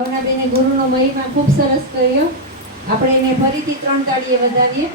ભાવનાબેને ગુરુનો મહિમા ખૂબ સરસ કર્યો. આપણે એને ફરીથી 3 તાળીએ વધાવીએ.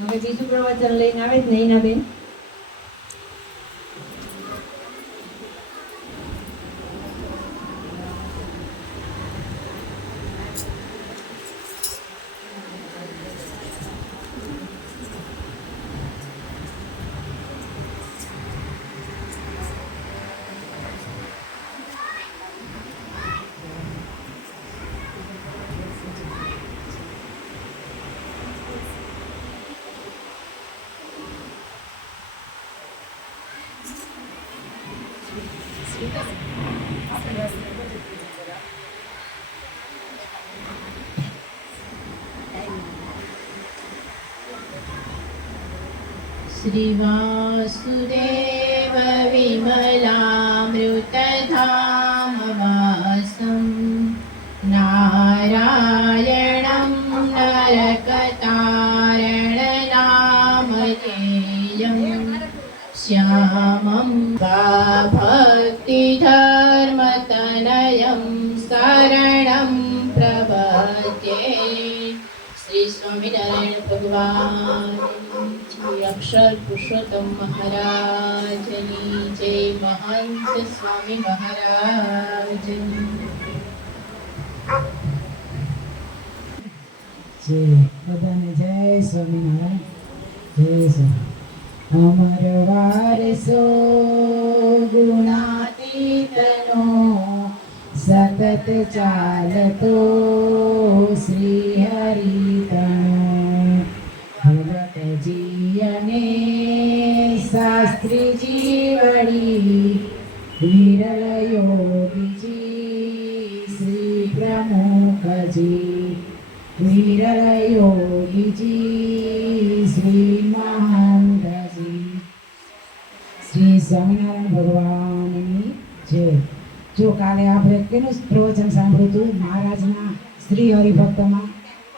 હવે બીજું પ્રવચન લઈને આવે જ નૈનાબેન. श्री वासुदेव विमलामृतधाम वासं नारायणं नरकतारणनामधेयं श्यामं भक्तिधर्मतनयं शरणं प्रपद्ये. श्री स्वामीनारायण भगवान अक्षर पुरुषोत्तम महाराजनी जय. महंत स्वामी महाराजनी जय. बधाने जय स्वामीनारायण. जय स्वामी. अमर वारसो गुणातीतनो सतत चालतो श्री हरितनो भगतजी અને શાસ્ત્રીજી વળી વિરલ યોગીજી શ્રી પ્રમુખજી વિરલ યોગીજી શ્રી મહંતજી. શ્રી સ્વામિનારાયણ ભગવાનની જય. જો કાલે આપણે કેનું પ્રવચન સાંભળ્યું હતું? મહારાજના શ્રી હરિભક્તમાં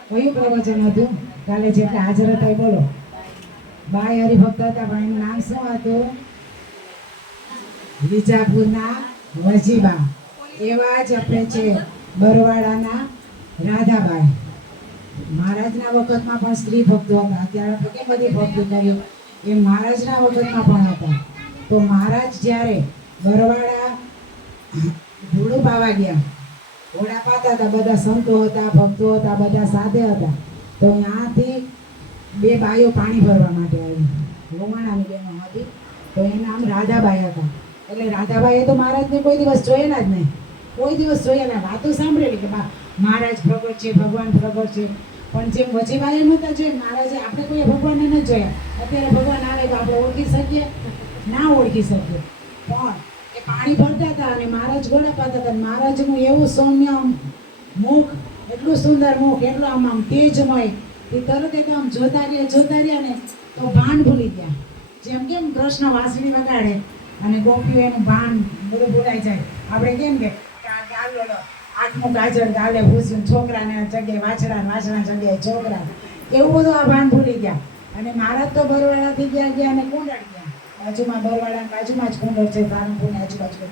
કયું પ્રવચન હતું? કાલે જેટલા હાજર હતા એ બોલો. બાય હરિભક્ત હતા, પણ એનું નામ શું હતું? વિજાપુરના વજીબા. એવા જ આપણે છે બરવાડાના રાધાબાઈ. મહારાજના વખતમાં પણ સ્ત્રી ભક્તો હતા. અત્યારે આપણે કેમ બધી ભક્તિ કર્યું એ મહારાજના વખતમાં પણ હતા. તો મહારાજ જ્યારે બરવાડા ધૂળું પાવા ગયા, ઘોડા પાતા હતા, બધા સંતો હતા, ભક્તો હતા, બધા સાથે હતા. તો ત્યાંથી બે બાઈઓ પાણી ભરવા માટે આવી. લોમાણાની બહેનો હતી. તો એનું નામ રાધાબાઈ હતા. એટલે રાધાબાઈએ તો મહારાજને કોઈ દિવસ જોયેલા જ નહીં, કોઈ દિવસ જોયેલા. વાતો સાંભળેલી કે મહારાજ પ્રગટ છે, ભગવાન પ્રગટ છે, પણ જેમ વજીબાઈએ નહોતા જોયા મહારાજે. આપણે કોઈ ભગવાનને ન જોયા. અત્યારે ભગવાન આવે તો આપણે ઓળખી શકીએ? ના ઓળખી શકીએ. પણ એ પાણી ભરતા હતા અને મહારાજ ઘોડા પાતા હતા. મહારાજનું એવું સૌમ્ય મુખ, એટલું સુંદર મુખ, એટલું આમ તેજમય. એ તરત એ તો આમ જોતા રહ્યા ને તો ભાન ભૂલી ગયા. જેમ કેમ કૃષ્ણ વાંસળી વગાડે અને ગોપીઓ એનું ભાન બધું ભૂલાઈ જાય. આપણે કેમ કે આઠમું કાજળ ગાલે ભૂસ્યું, છોકરાને જગ્યાએ વાછડા જગ્યાએ છોકરા, એવું બધું આ ભાન ભૂલી ગયા. અને મહારાજ તો બરવાડાથી ગયા અને કુંડળ ગયા. બાજુમાં બરવાડા બાજુમાં જ કુંડળ છે, સારંગપુરની આજુબાજુ.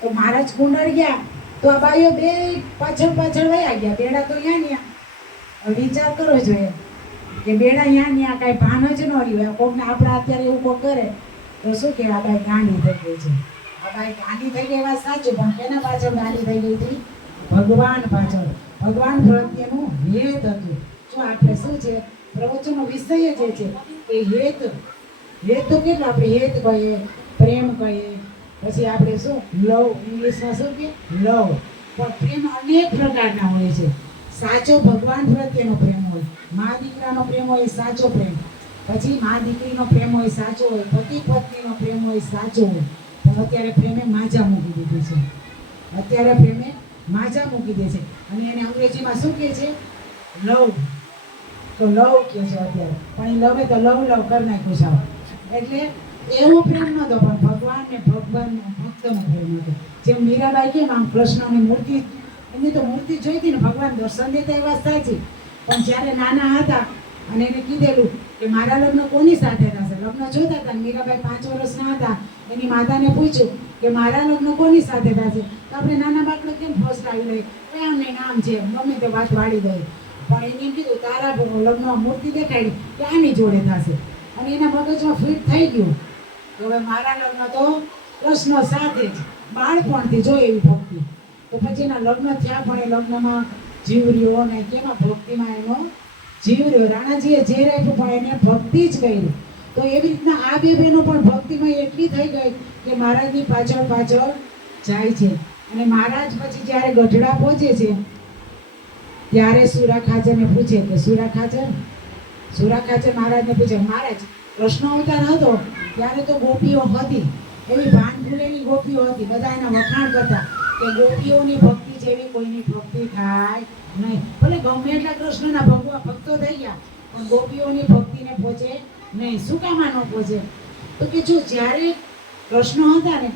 તો મહારાજ કુંડળ ગયા તો આ બાઈઓ બે પાછળ વયા ગયા. બેડા તો ત્યાં વિચાર કરવો જોઈએ કે બેડા ત્યાં કાંઈ ભાન જ ન રહ્યું. કોકને આપણે અત્યારે એવું કોક કરે તો શું કહેવાય? આ બાઈ ગાંડી થઈ ગઈ છે. આ બાઈ ગાંડી થઈ ગઈ વાત સાચું, પણ કેના પાછળ ગાંડી થઈ ગઈ હતી? ભગવાન પાછળ. ભગવાન પ્રત્યેનું હેત હતું. જો આપણે શું છે પ્રવચનનો વિષય જે છે એ હેત. હેત તો કેટલું આપણે હેત કહીએ, પ્રેમ કહીએ, પછી આપણે શું લવ, ઇંગ્લિશમાં શું કે લવ. પણ પ્રેમ અનેક પ્રકારના હોય છે. સાચો ભગવાન પ્રત્યેનો પ્રેમ હોય, મા દીકરાનો પ્રેમ હોય સાચો પ્રેમ, પછી મા દીકરીનો પ્રેમ હોય સાચો હોય, પતિ પત્નીનો પ્રેમ હોય સાચો હોય. પણ અત્યારે પ્રેમે માજા મૂકી દીધી છે. અત્યારે પ્રેમે માજા મૂકી દે છે અને એને અંગ્રેજીમાં શું કહે છે? લવ. તો લવ કહે છે અત્યારે, પણ એ લવે તો લવ કરી નાખ્યું છે. એટલે એવો પ્રેમ નહોતો, પણ ભગવાન ને ભગવાનનો ભક્તનો પ્રેમ હતો. જેમ મીરાબાઈ કેમ આમ કૃષ્ણની મૂર્તિ, એમની તો મૂર્તિ જોઈતી ને ભગવાન દર્શન દેતા એ વાત સાચી, પણ જ્યારે નાના હતા અને એને કીધેલું કે મારા લગ્ન કોની સાથે થશે, લગ્ન જોતા હતા. મીરાબાઈ 5 વર્ષના હતા. એની માતાને પૂછ્યું કે મારા લગ્ન કોની સાથે થશે? તો આપણે નાના બાળકો કેમ ફર્સ્ટ આવી લઈએ, એમને નામ છે ગમે તે વાત વાળી દઈએ. પણ એને એમ કીધું તારા લગ્નમાં મૂર્તિ દેખાડી કે આની જોડે થશે. અને એના મગજમાં ફિટ થઈ ગયું કે હવે મારા લગ્ન તો કૃષ્ણ સાથે જ બાળપણથી જોઈએ એવી ભક્તિ. તો પછી એના લગ્ન થયા પણ એ લગ્નમાં જીવ રહ્યો ને કેમાં ભક્તિમાં એનો જીવ રહ્યો. રાણાજીએ જે રાખ્યું પણ એને ભક્તિ જ કરી. તો એવી રીતના આ બે બહેનો પણ ભક્તિમાં એટલી થઈ ગઈ કે મહારાજની પાછળ પાછળ જાય છે. અને મહારાજ પછી જ્યારે ગઢડા પહોંચે છે ત્યારે સુરા ખાચરને પૂછે કે સુરા ખાચર મહારાજને પૂછે મહારાજ કૃષ્ણ અવતાર હતો ત્યારે તો ગોપીઓ હતી, એવી ભાન ભૂલેલી ગોપીઓ હતી, બધા એના વખાણ કરતા કે ગોપીઓની ભક્તિ જેવી કોઈની ભક્તિ થાય નહીં. ભલે ગમે એટલા કૃષ્ણના ભક્તો થઈ ગયા પણ ગોપીઓની ભક્તિને પહોંચે નહીં. શું કામમાં ન પહોંચે? તો કે જો જ્યારે કૃષ્ણ હતા ને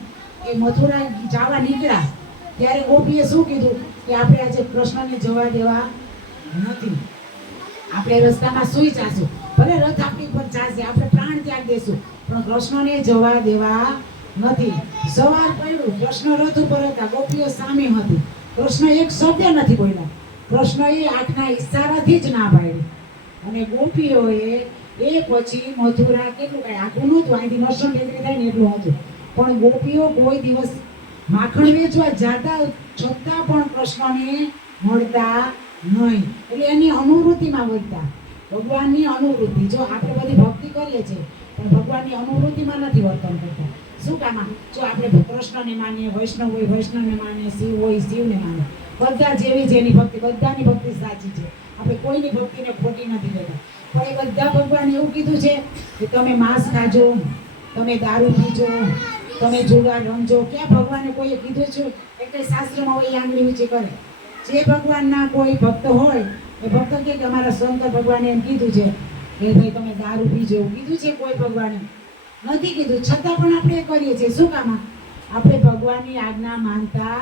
એ મથુરા જવા નીકળ્યા ત્યારે ગોપીએ શું કીધું કે આપણે આજે કૃષ્ણને જવા દેવા નથી, આપણે રસ્તામાં સૂઈ જાશું, ભલે રથ આપણી પર ચાલશે, આપણે પ્રાણ ત્યાગ દેશું, પણ કૃષ્ણને જવા દેવા નથી. સવાર પડ્યું, કૃષ્ણ રથ ઉપર હતા, ગોપીઓ સામે હતી, કૃષ્ણ એક શબ્દ નથી બોલ્યા, કૃષ્ણએ આંખના ઈશારાથી જ ના પાડી. અને ગોપીઓએ એ પછી મથુરા કેટલું કાંઈ આખું નહોતું, અહીંથી મસણ ટેકરી થાય ને એટલું હતું, પણ ગોપીઓ કોઈ દિવસ માખણ વેચવા જાતા છતાં પણ કૃષ્ણને મળતા નહીં. એટલે એની અનુવૃત્તિમાં વધતા, ભગવાનની અનુવૃત્તિ. જો આપણે બધી ભક્તિ કરીએ છીએ પણ ભગવાનની અનુવૃત્તિમાં નથી વર્તન કરતા. શું કામમાં? જો આપણે કૃષ્ણને માનીએ, વૈષ્ણવ હોય વૈષ્ણવને માનીએ, શિવ હોય શિવને માનીએ, બધા જેવી જેની ભક્તિ, બધાની ભક્તિ સાચી છે, આપણે કોઈની ભક્તિને ખોટી નથી લેતા. પણ એ બધા ભગવાને એવું કીધું છે કે તમે માંસ ખાજો, તમે દારૂ પીજો, તમે જુગાર રમજો. ક્યાં ભગવાને કોઈએ કીધું છે? એ કંઈ શાસ્ત્રમાં હોય એ આંગળી ઊંચી કરે. જે ભગવાનના કોઈ ભક્ત હોય એ ભક્ત કે અમારા શંકર ભગવાને એમ કીધું છે કે ભાઈ તમે દારૂ પીજો, એવું કીધું છે? કોઈ ભગવાને નથી કીધું, છતાં પણ આપણે એ કરીએ છીએ. શું કામ? આપણે ભગવાનની આજ્ઞા માનતા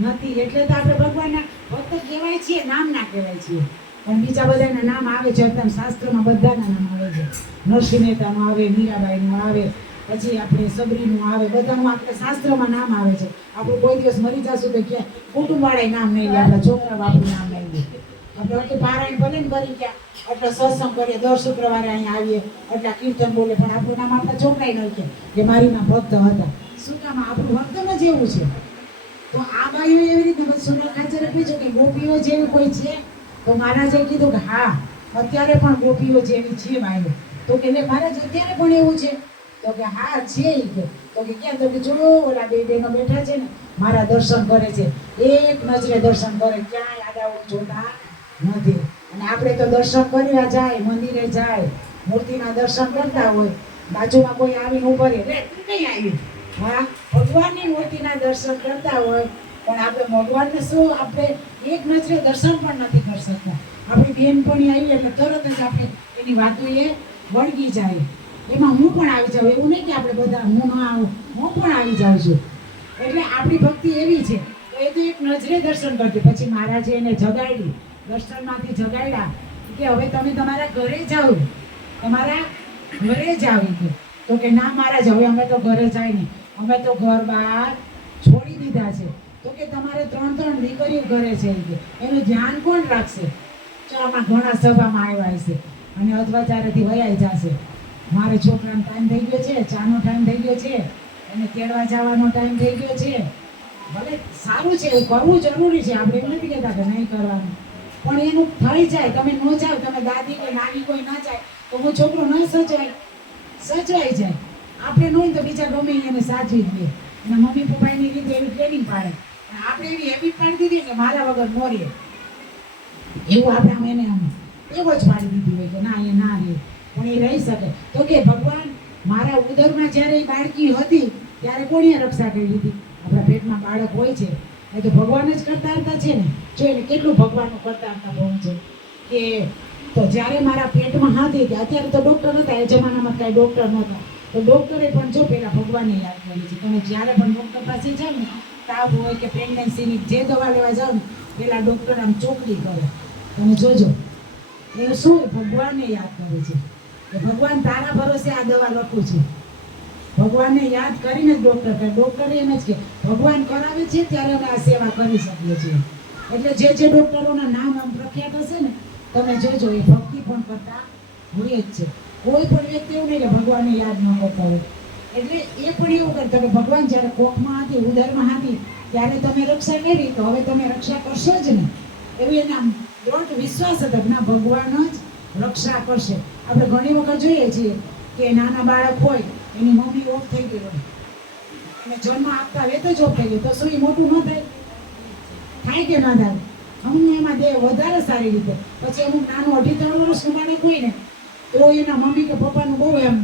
નથી, એટલે તો આપણે ભગવાનના ભક્ત કહેવાય છીએ, નામ ના કહેવાય છીએ. પણ બીજા બધાના નામ આવે છે, એકદમ શાસ્ત્રમાં બધાના નામ આવે છે. નરસિંહ મહેતાનું આવે, મીરાબાઈનું આવે, પછી આપણે સબરીનું આવે, બધાનું આપણે શાસ્ત્રમાં નામ આવે છે. આપણે કોઈ દિવસ મરી જશું તો ક્યાં કુટુંબવાળાએ નામ નહીં લે, આપણા છોકરા બાપનું નામ નહીં લે. આપણે એટલે પારાયણ ભલે ને કરી ગયા, એટલે સત્સંગ કરીએ, દર શુક્રવારે અહીંયા આવીએ, એટલે કીર્તન બોલે, પણ આપણું નામ આપણા છોકરાએ નહીં કહે કે મારી માં ભક્ત હતા. શું કામ? આપણું વર્તન જ એવું છે. તો આ બાઈઓ એવી રીતે સુરા ખાચરે પૂછ્યું કે ગોપીઓ જેવી કોઈ છે? તો મહારાજે કીધું કે હા, અત્યારે પણ ગોપીઓ જેવી છે બાઈઓ. તો કે મહારાજ અત્યારે પણ એવું છે? તો કે હા છે. તો કે ક્યાં? તો કે જો ઓલા બે બહેનો બેઠા છે ને મારા દર્શન કરે છે, એક નજરે દર્શન કરે, ક્યાંય આડાઉડ જોતા નથી. અને આપણે તો દર્શન કરવા જાય, મંદિરે જાય, મૂર્તિના દર્શન કરતા હોય, બાજુમાં કોઈ આવીને ઉભો રહે, લે કઈ આવી? હા, ભગવાનની મૂર્તિના દર્શન કરતા હોય પણ આપણે ભગવાનને શું આપણે એક નજરે દર્શન પણ નથી કરી શકતા. આપણી બેનપણી આવી એટલે તરત જ આપણે એની વાતો એ વળગી જાય, એમાં હું પણ આવી જાઉં. એવું નહીં કે આપણે બધા હું ન આવું, હું પણ આવી જાઉં છું. એટલે આપણી ભક્તિ એવી છે. તો એ તો એક નજરે દર્શન કરતી. પછી મહારાજે એને જગાડી, દર્શનમાંથી જગાડ્યા કે હવે તમે તમારા ઘરે જાઓ, તમારા ઘરે જ આવી. તો કે ના મહારાજ, હવે અમે તો ઘરે જાય નહીં, અમે તો ઘર બહાર છોડી દીધા છે. તો કે તમારે 3 દીકરીઓ ઘરે છે, એનું ધ્યાન કોણ રાખશે? ચામાં ઘણા સભામાં આવ્યા છે અને અધવાચારેથી વયાઈ જશે. મારે છોકરાનો ટાઈમ થઈ ગયો છે, ચાનો ટાઈમ થઈ ગયો છે, એને તેડવા જવાનો ટાઈમ થઈ ગયો છે. ભલે સારું છે, એવું કરવું જરૂરી છે, આપણે એમ નથી કહેતા કે નહીં કરવાનું, પણ એનું થઈ જાય. તમે ન જાઓ, તમે દાદી કે નાની કોઈ ન જાય તો હું છોકરો ન સચવાઈ જાય. આપણે ન હોય તો બીજા ગમે એને સાચવી દઈએ. અને મમ્મી પપ્પાની રીતે એવી ટ્રેનિંગ પાડે, આપણે એવી હેબિટ પાડી દીધી કે મારા વગર ન રહે, એવું આપણે આમ એને આમ એવો જ પાડી દીધી હોય કે ના એ ના રહે, પણ એ રહી શકે. તો કે ભગવાન મારા ઉદરમાં જ્યારે એ બાળકી હતી ત્યારે કોણે રક્ષા કરી લીધી? આપણા પેટમાં બાળક હોય છે એ તો ભગવાન જ કરતા હતા છે ને. જો એને કેટલું ભગવાનનું કરતા હતા બહુ છે કે તો જ્યારે મારા પેટમાં હતી અત્યારે તો ડૉક્ટર નહોતા, એ જમાનામાં કાંઈ ડૉક્ટર નહોતા, તો ડૉક્ટરે પણ જો પહેલાં ભગવાનને યાદ કરી છે. તમે જ્યારે પણ ડૉક્ટર પાસે જાઓ ને, તાવ હોય કે પ્રેગ્નન્સીની જે દવા લેવા જાઓ ને, પહેલાં ડૉક્ટર આમ ચોકડી કરે, તમે જોજો. એ શું ભગવાનને યાદ કરે છે. કે ભગવાન તારા ભરોસે આ દવા લખું છું. ભગવાનને યાદ કરીને જ ડૉક્ટર કહે. ડૉક્ટર એમ જ કે ભગવાન કરાવે છે ત્યારે અમે આ સેવા કરી શકીએ છીએ. એટલે જે ડૉક્ટરોના નામ આમ પ્રખ્યાત હશે ને તમે જોજો એ ભક્તિ પણ કરતા હોય જ છે. કોઈ પણ વ્યક્તિ એવું નહીં કે ભગવાનને યાદ ન કરતા હોય. એટલે એ પણ એવું કરતા કે ભગવાન જ્યારે કોખમાં હતી, ઉદરમાં હતી ત્યારે તમે રક્ષા કરી તો હવે તમે રક્ષા કરશો જ ને. એવી એના દ્રઢ વિશ્વાસ હતો કે ના ભગવાન જ રક્ષા કરશે. આપણે ઘણી વખત જોઈએ છીએ કે નાના બાળક હોય એની મમ્મી ઓફ થઈ ગઈ હોય અને જન્મ આપતા વેત જ ઓફ થઈ ગયો તો શું એ મોટું ન થાય? થાય કે ના થાય? અમને એમાં દે વધારે સારી રીતે. પછી અમુક નાનું 2.5-3 વર્ષનું બાળક હોય ને તો એના મમ્મી કે પપ્પાનું બહુ એમ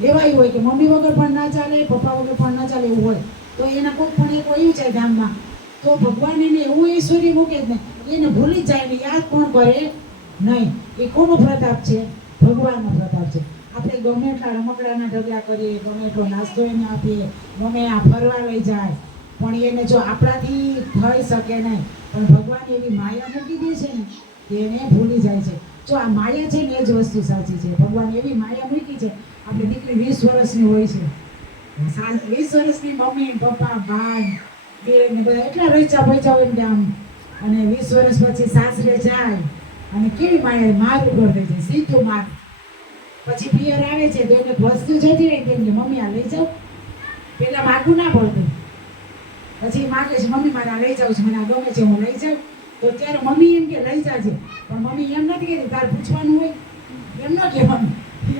લેવાયું હોય કે મમ્મી વગર પણ ના ચાલે, પપ્પા વગર પણ ના ચાલે એવું હોય. તો એના કોઈ પણ એક એવું છે ધામમાં તો ભગવાન એને એવું ઐશ્વર્ય મૂકે જ ને એને ભૂલી જાય ને યાદ કોણ કરે નહીં. એ કોનો પ્રતાપ છે? ભગવાનનો પ્રતાપ છે. આપણે ગમે એટલા રમકડાના ઢગલા કરીએ, ગમે એટલો નાસ્તો એને આપીએ, ગમે આ ફરવા લઈ જાય પણ એને જો આપણાથી થઈ શકે નહીં. પણ ભગવાન એવી માયા મૂકી દે છે ને કે એને ભૂલી જાય છે. જો આ માયા છે ને એ જ વસ્તુ સાચી છે. ભગવાન એવી માયા મૂકી છે. આપણી દીકરી 20 વર્ષની હોય છે, 20 વર્ષની મમ્મી પપ્પા ભાઈ બેન બધા એટલા રચા પૈસા હોય ને આમ અને 20 વર્ષ પછી સાસરે જાય અને કેવી માયા મારું ઘર થઈ જાય સીધું માર. પછી પિયર આવે છે તો એને વસ્તુ જતી રહી તેમ કે મમ્મી આ લઈ જાઓ. પેલા માગું ના પડતું, પછી માગે છે મમ્મી મારે આ લઈ જાઉં છું, મને આ ગમે છે હું લઈ જાઉં. તો ત્યારે મમ્મી એમ કે લઈ જાજે પણ મમ્મી એમ નથી કહેતી તારે પૂછવાનું હોય એમ ન કહેવાનું.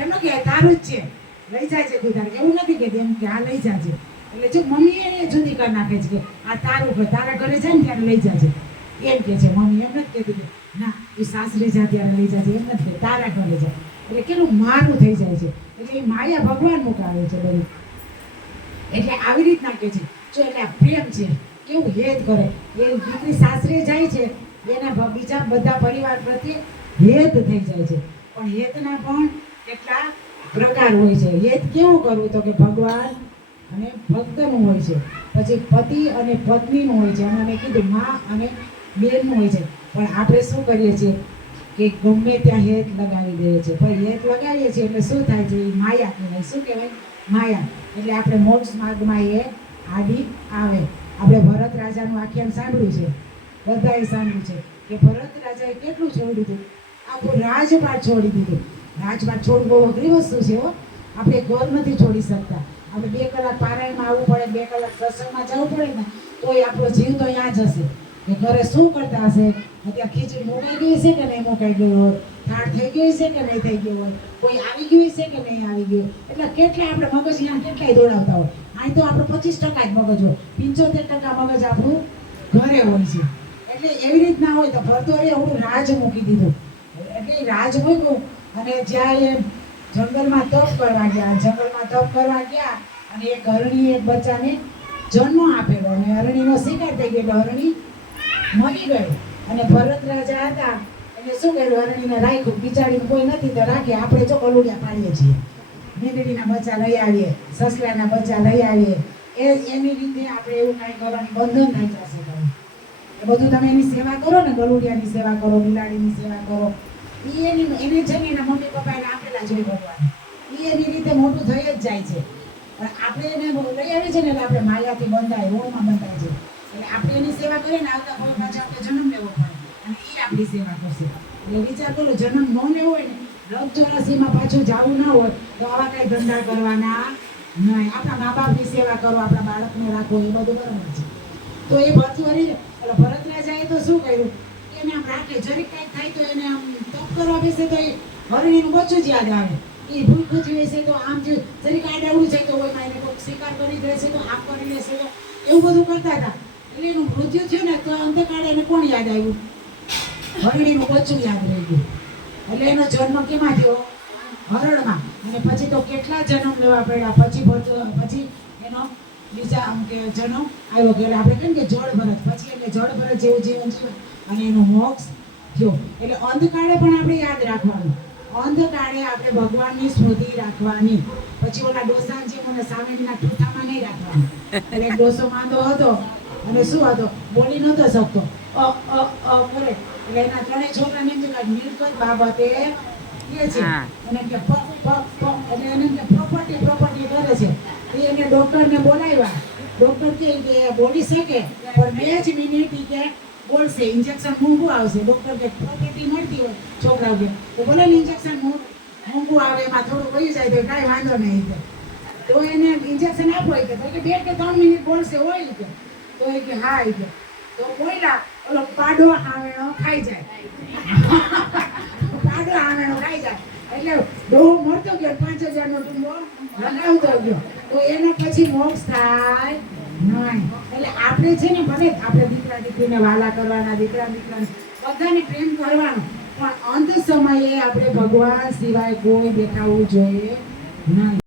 એમ ન કહેવાય તારું જ છે લઈ જાય છે તું તારે એવું નથી કહેતી એમ કે આ લઈ જાજે. એટલે જો મમ્મી એને જુદી કરી નાખે છે કે આ તારું ઘર તારા ઘરે જાય ને ત્યારે લઈ જાજે એમ કે છે મમ્મી. એમ નથી કહેતી કે ના તું સાસરે જા ત્યારે લઈ જાજે એમ નથી કહેતી તારા ઘરે જા. એટલે કેટલું મારું થઈ જાય છે. એટલે એ માયા ભગવાન મુકાવે છે બધું. એટલે આવી રીતના કે છે જો એટલે આ પ્રેમ છે કેવું હેત કરે. એ દીકરી સાસરે જાય છે એના બીજા બધા પરિવાર પ્રત્યે હેત થઈ જાય છે. પણ હેતના પણ કેટલા પ્રકાર હોય છે. હેત કેવું કરવું તો કે ભગવાન અને ભક્તનું હોય છે, પછી પતિ અને પત્નીનું હોય છે, અને મેં કીધું મા અને બેનનું હોય છે. પણ આપણે શું કરીએ છીએ કે ગમે ત્યાં હેત લગાવી દઈએ છીએ. પણ હેત લગાવીએ છીએ એટલે શું થાય છે? એ માયા કહેવાય. શું કહેવાય? માયા. એટલે આપણે મોક્ષ માર્ગમાં એ આડી આવે. આપણે ભરત રાજાનું આખ્યાન સાંભળ્યું છે, બધાએ સાંભળ્યું છે કે ભરત રાજાએ કેટલું છોડી દીધું? આખું રાજપાટ છોડી દીધું. રાજપાટ છોડવું બહુ અઘરી વસ્તુ છે હો. આપણે ઘર નથી છોડી શકતા. આપણે 2 કલાક પારાયણમાં આવવું પડે, 2 કલાક સત્સંગમાં જવું પડે ને તોય આપણો જીવ તો અહીંયા જ હશે કે ઘરે શું કરતા હશે. ત્યાં ખીચડી મુકાઈ ગઈ છે કે નહીં મુકાઈ ગઈ હોય, થાળ થઈ ગઈ છે કે નહીં થઈ ગઈ હોય, કોઈ આવી ગયું છે કે નહીં આવી ગયું. એટલે કેટલા આપણે મગજ અહીંયા કેટલાય દોડાવતા હોય. અહીં તો આપણું 25% જ મગજ હોય, 75% મગજ આપણું ઘરે હોય છે. એટલે એવી રીતના હોય તો ભરતોએ એવું રાજ મૂકી દીધું. એટલે રાજ મૂક્યું અને જ્યાં એ જંગલમાં તપ કરવા ગયા અને એક હરણી એક બચ્ચાને જન્મ આપેલો અને હરણીનો શિકાર થઈ ગયો એટલે હરણી મરી ગઈ. અને ભરત રાજા હતા એટલે શું કર્યું? હરણીને રાખ્યું. બિચારીને કોઈ નથી તો રાખે. આપણે જો કલુડિયા પાડીએ છીએ, મેંદડીના બચ્ચા લઈ આવીએ, સસલાના બચ્ચા લઈ આવીએ. એની રીતે આપણે એવું કાંઈ કરવાનું બંધન થઈ જશે. એ બધું તમે એની સેવા કરો ને, ગલુડિયાની સેવા કરો, બિલાડીની સેવા કરો. એને છે ને એના મમ્મી પપ્પા એને આપેલા જોઈ ભગવાન. એની રીતે મોટું થઈ જ જાય છે. પણ આપણે એને લઈ આવી છે ને એટલે આપણે માયાથી બંધાય, ઋણમાં બંધાય છે. એટલે આપણે એની સેવા કરીએ ને આવતા કોઈ પાછા આપણે જન્મ લેવો પડે અને એ આપણી સેવા કરશે. એટલે વિચાર કરો જન્મ ન લેવો હોય ને, લગ ચોરાસીમાં પાછું જવું ના હોય તો આવા કઈ ધંધા કરવાના નહીં. આપણા મા બાપની સેવા કરો, આપણા બાળકને રાખો, એ બધું બરાબર છે. તો એ ભરતવરી ભરત રાજાએ તો શું કર્યું? એને આમ રાખે જરીક કંઈક થાય તો એને આમ તપ કરવા બેસે તો એ હરણીનું બચ્ચું જ યાદ આવે. એ ભૂખ હશે તો આમ જે જરીક આડાવડું જાય તો ઓયમાં એને કોઈક શિકાર કરી દેશે તો આમ કરી લેશે તો એવું બધું કરતા હતા. એટલે એનું મૃત્યુ થયું ને તો અંતકાળે એને કોણ યાદ આવ્યું? હરણીનું બચ્ચું યાદ રહી ગયું. એટલે એનો જન્મ કેમાં થયો? હરણમાં. અને પછી તો કેટલા જન્મ લેવા પડ્યા. પછી એનો બીજા આમ કે જન્મ આવ્યો કે આપણે કહીએ કે જળ ભરત. પછી એટલે જળ ભરત જેવું જીવન જીવ્યું અને એનો મોક્ષ થયો. એટલે અંધકાળે પણ આપણે યાદ રાખવાનું. અંધકાળે આપણે ભગવાનની સ્મૃતિ રાખવાની. પછી ઓલા ડોસા જે મને સામેના ઠૂઠામાં નહીં રાખવાનું. એટલે ડોસો માંદો હતો અને શું હતો? બોલી નહોતો શકતો, કરે. એટલે એના 3 છોકરાને એમ છે કે મિલકત બાબતે કે છે અને કે એટલે એને પ્રોપર્ટી કરે છે. એ એને ડૉક્ટરને બોલાવ્યા. ડૉક્ટર કહે કે બોલી શકે પણ 2 જ મિનિટ ઈ કે બોલશે, ઇન્જેક્શન મોંઘું આવશે. ડૉક્ટર કે પ્રોપર્ટી મળતી હોય છોકરાઓ કે તો બોલે ને ઇન્જેક્શન મોંઘું આવે, એમાં થોડું વહી જાય તો કાંઈ વાંધો નહીં. તો એને ઇન્જેક્શન આપો કે 2 કે 3 મિનિટ બોલશે હોય કે તો એ કે હા એ કે તો બોલ્યા ઓલો પાડો આવેણો ખાઈ જાય. પાડો આવેણો ખાઈ જાય એટલે ડોહો મળતો ગયો 5000 નો ટૂંબો લગાવતો ગયો તો એનો પછી મોક્ષ થાય નહીં. એટલે આપણે છે ને ભલે આપણે દીકરા દીકરીને વાલા કરવાના, દીકરા દીકરાને બધાને પ્રેમ કરવાનો, પણ અંત સમયે આપણે ભગવાન સિવાય કોઈ દેખાવું જોઈએ નહીં.